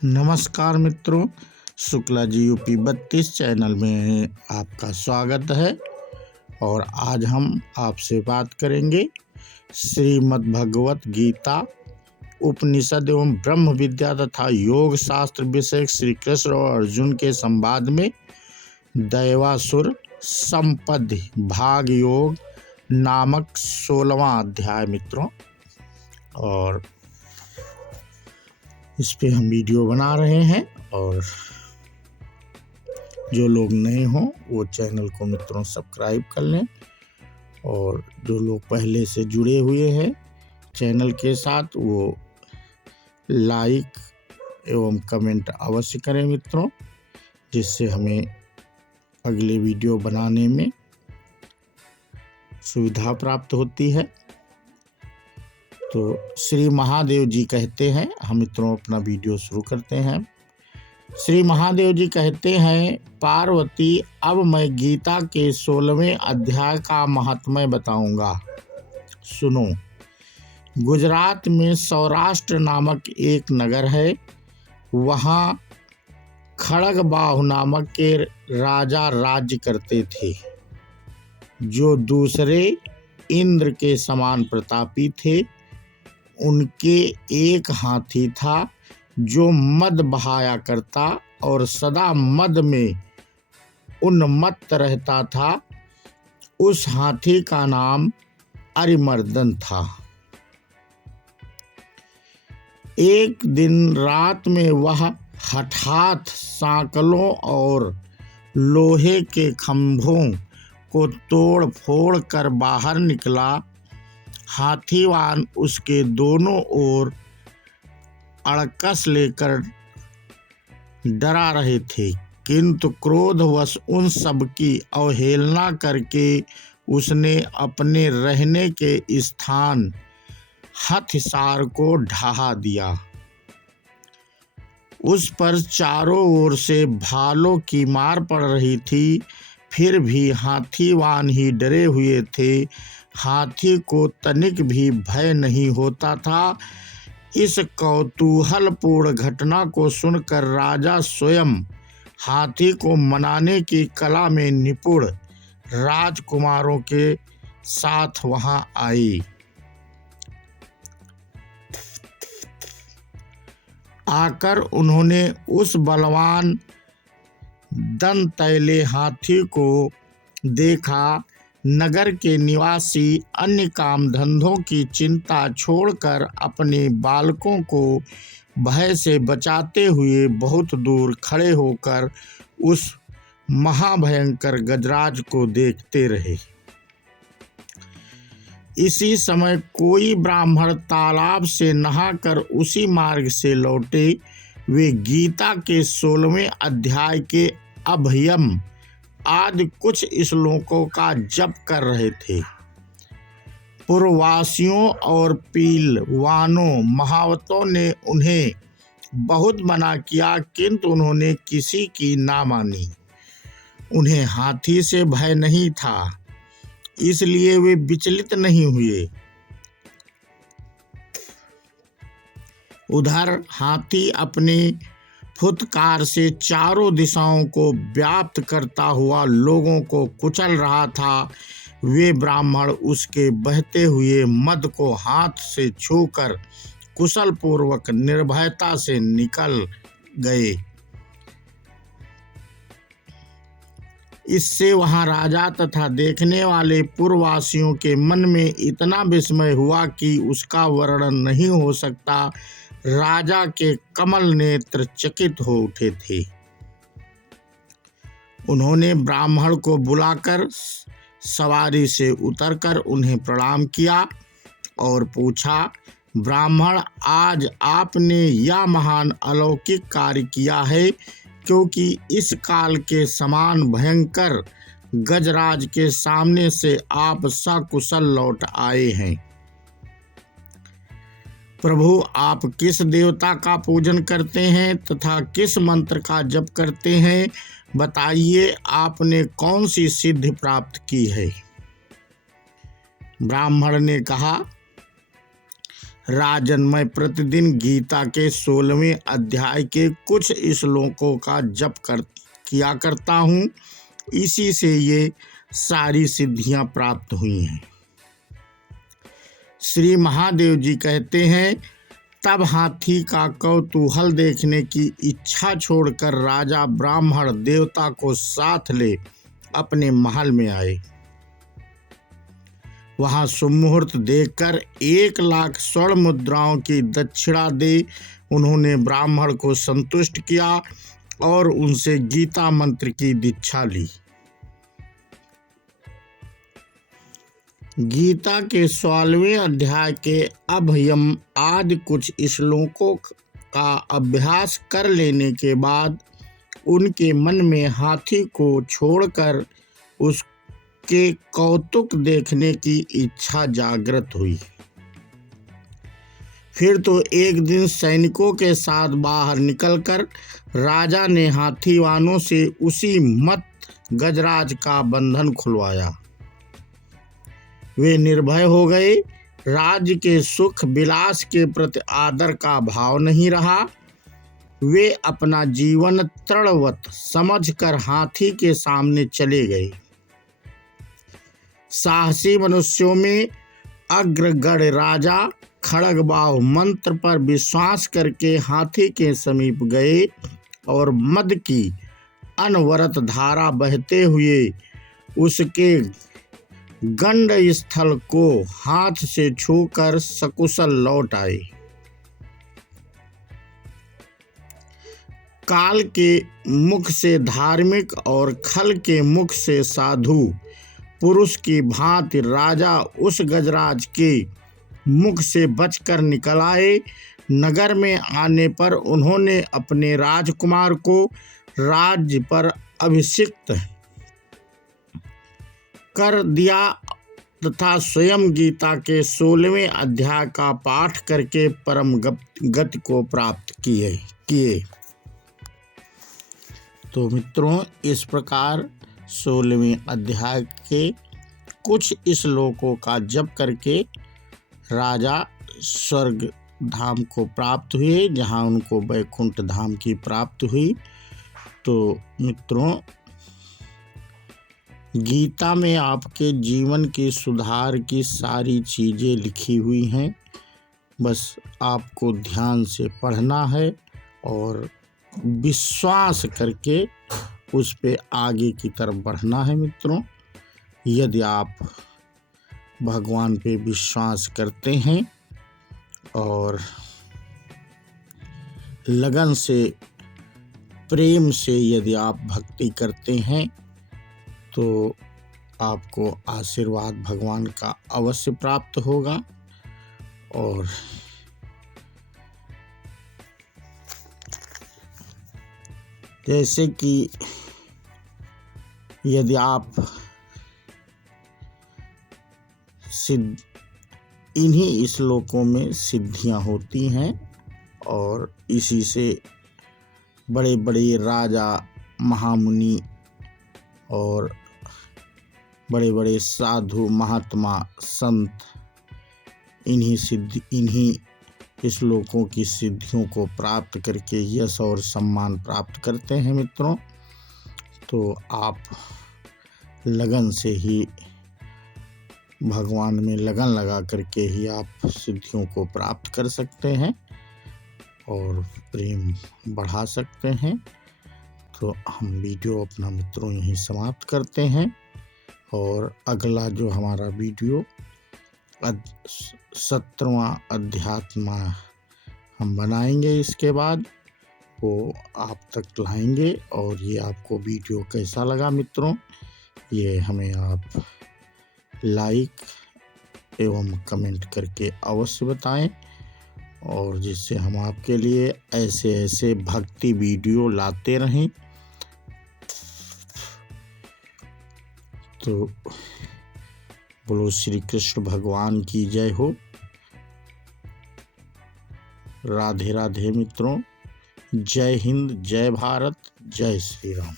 नमस्कार मित्रों, Shukla ji UP 32 channel में आपका स्वागत है। और आज हम आपसे बात करेंगे श्रीमद् भगवत गीता उपनिषद एवं ब्रह्म विद्या तथा योग शास्त्र विषय श्री कृष्ण और अर्जुन के संवाद में दैवासुर संपद्य भाग योग नामक 16वां अध्याय मित्रों। और इस पे हम वीडियो बना रहे हैं और जो लोग नए हों वो चैनल को मित्रों सब्सक्राइब कर लें, और जो लोग पहले से जुड़े हुए हैं चैनल के साथ वो लाइक एवं कमेंट अवश्य करें मित्रों, जिससे हमें अगले वीडियो बनाने में सुविधा प्राप्त होती है। तो श्री महादेव जी कहते हैं, हम मित्रों अपना वीडियो शुरू करते हैं। श्री महादेव जी कहते हैं, पार्वती अब मैं गीता के 16वें अध्याय का महात्म्य बताऊंगा, सुनो। गुजरात में सौराष्ट्र नामक एक नगर है। वहाँ खड़गबाहु नामक के राजा राज्य करते थे, जो दूसरे इंद्र के समान प्रतापी थे। उनके एक हाथी था जो मद बहाया करता और सदा मद में उन्मत्त रहता था। उस हाथी का नाम अरिमर्दन था। एक दिन रात में वह हठात सांकलों और लोहे के खंभों को तोड़ फोड़ कर बाहर निकला। हाथीवान उसके दोनों ओर अड़कस लेकर डरा रहे थे, किंतु क्रोधवश उन सब की अवहेलना करके उसने अपने रहने के स्थान हथसार को ढहा दिया। उस पर चारों ओर से भालों की मार पड़ रही थी, फिर भी हाथीवान ही डरे हुए थे। हाथी को तनिक भी भय नहीं होता था। इस कौतूहलपूर्ण घटना को सुनकर राजा स्वयं हाथी को मनाने की कला में निपुण राजकुमारों के साथ वहां आए। आकर उन्होंने उस बलवान दंतैले हाथी को देखा। नगर के निवासी अन्य काम धंधों की चिंता छोड़कर अपने बालकों को भय से बचाते हुए बहुत दूर खड़े होकर उस महाभयंकर गजराज को देखते रहे। इसी समय कोई ब्राह्मण तालाब से नहाकर उसी मार्ग से लौटे। वे गीता के 16वें अध्याय के अभयम आदि कुछ श्लोकों का जप कर रहे थे। पूर्ववासियों और पीलवानों महावतों ने उन्हें बहुत मना किया, किंतु उन्होंने किसी की ना मानी। उन्हें हाथी से भय नहीं था, इसलिए वे विचलित नहीं हुए। उधर हाथी अपने फुत्कार से चारों दिशाओं को व्याप्त करता हुआ लोगों को कुचल रहा था। वे ब्राह्मण उसके बहते हुए मद को हाथ से छूकर कुशल पूर्वक निर्भयता से निकल गए। इससे वहां राजा तथा देखने वाले पूर्ववासियों के मन में इतना विस्मय हुआ कि उसका वर्णन नहीं हो सकता। राजा के कमल नेत्र चकित हो उठे थे। उन्होंने ब्राह्मण को बुलाकर सवारी से उतरकर उन्हें प्रणाम किया और पूछा, ब्राह्मण, आज आपने यह महान अलौकिक कार्य किया है, क्योंकि इस काल के समान भयंकर गजराज के सामने से आप सकुशल लौट आए हैं। प्रभु, आप किस देवता का पूजन करते हैं तथा किस मंत्र का जप करते हैं? बताइए, आपने कौन सी सिद्धि प्राप्त की है? ब्राह्मण ने कहा, राजन, मैं प्रतिदिन गीता के 16वें अध्याय के कुछ श्लोकों का जप किया करता हूँ। इसी से ये सारी सिद्धियां प्राप्त हुई हैं। श्री महादेव जी कहते हैं, तब हाथी का कौतूहल देखने की इच्छा छोड़कर राजा ब्राह्मण देवता को साथ ले अपने महल में आए। वहां सुमुहूर्त देखकर 1,00,000 स्वर्ण मुद्राओं की दक्षिणा दे उन्होंने ब्राह्मण को संतुष्ट किया और उनसे गीता मंत्र की दीक्षा ली। गीता के 16वें अध्याय के अभयम आदि कुछ श्लोकों का अभ्यास कर लेने के बाद उनके मन में हाथी को छोड़कर उसके कौतुक देखने की इच्छा जागृत हुई। फिर तो एक दिन सैनिकों के साथ बाहर निकलकर राजा ने हाथीवानों से उसी मत गजराज का बंधन खुलवाया। वे निर्भय हो गए। राज्य के सुख विलास के प्रति आदर का भाव नहीं रहा। वे अपना जीवन तृणवत समझकर हाथी के सामने चले गए। साहसी मनुष्यों में अग्रगण्य राजा खड़गबाहु मंत्र पर विश्वास करके हाथी के समीप गए और मद की अनवरत धारा बहते हुए उसके गंड स्थल को हाथ से छूकर सकुशल लौट आए। काल के मुख से धार्मिक और खल के मुख से साधु पुरुष की भांति राजा उस गजराज के मुख से बचकर निकल आए। नगर में आने पर उन्होंने अपने राजकुमार को राज्य पर अभिषिक्त कर दिया तथा स्वयं गीता के 16वें अध्याय का पाठ करके परम गति को प्राप्त किए। तो मित्रों, इस प्रकार 16वें अध्याय के कुछ श्लोकों का जप करके राजा स्वर्ग धाम को प्राप्त हुए, जहाँ उनको वैकुंठ धाम की प्राप्ति हुई। तो मित्रों, गीता में आपके जीवन के सुधार की सारी चीज़ें लिखी हुई हैं। बस आपको ध्यान से पढ़ना है और विश्वास करके उस पे आगे की तरफ बढ़ना है। मित्रों, यदि आप भगवान पे विश्वास करते हैं और लगन से प्रेम से यदि आप भक्ति करते हैं तो आपको आशीर्वाद भगवान का अवश्य प्राप्त होगा। और जैसे कि यदि आप इन्हीं श्लोकों में सिद्धियां होती हैं और इसी से बड़े बड़े राजा महामुनि और बड़े बड़े साधु महात्मा संत इन्हीं श्लोकों की सिद्धियों को प्राप्त करके यश और सम्मान प्राप्त करते हैं। मित्रों, तो आप लगन से ही भगवान में लगन लगा करके ही आप सिद्धियों को प्राप्त कर सकते हैं और प्रेम बढ़ा सकते हैं। तो हम वीडियो अपना मित्रों यहीं समाप्त करते हैं और अगला जो हमारा वीडियो 17वां अध्यात्म हम बनाएंगे, इसके बाद वो आप तक लाएंगे। और ये आपको वीडियो कैसा लगा मित्रों, ये हमें आप लाइक एवं कमेंट करके अवश्य बताएं, और जिससे हम आपके लिए ऐसे ऐसे भक्ति वीडियो लाते रहें। तो बोलो श्री कृष्ण भगवान की जय हो। राधे राधे मित्रों, जय हिंद, जय भारत, जय श्री राम।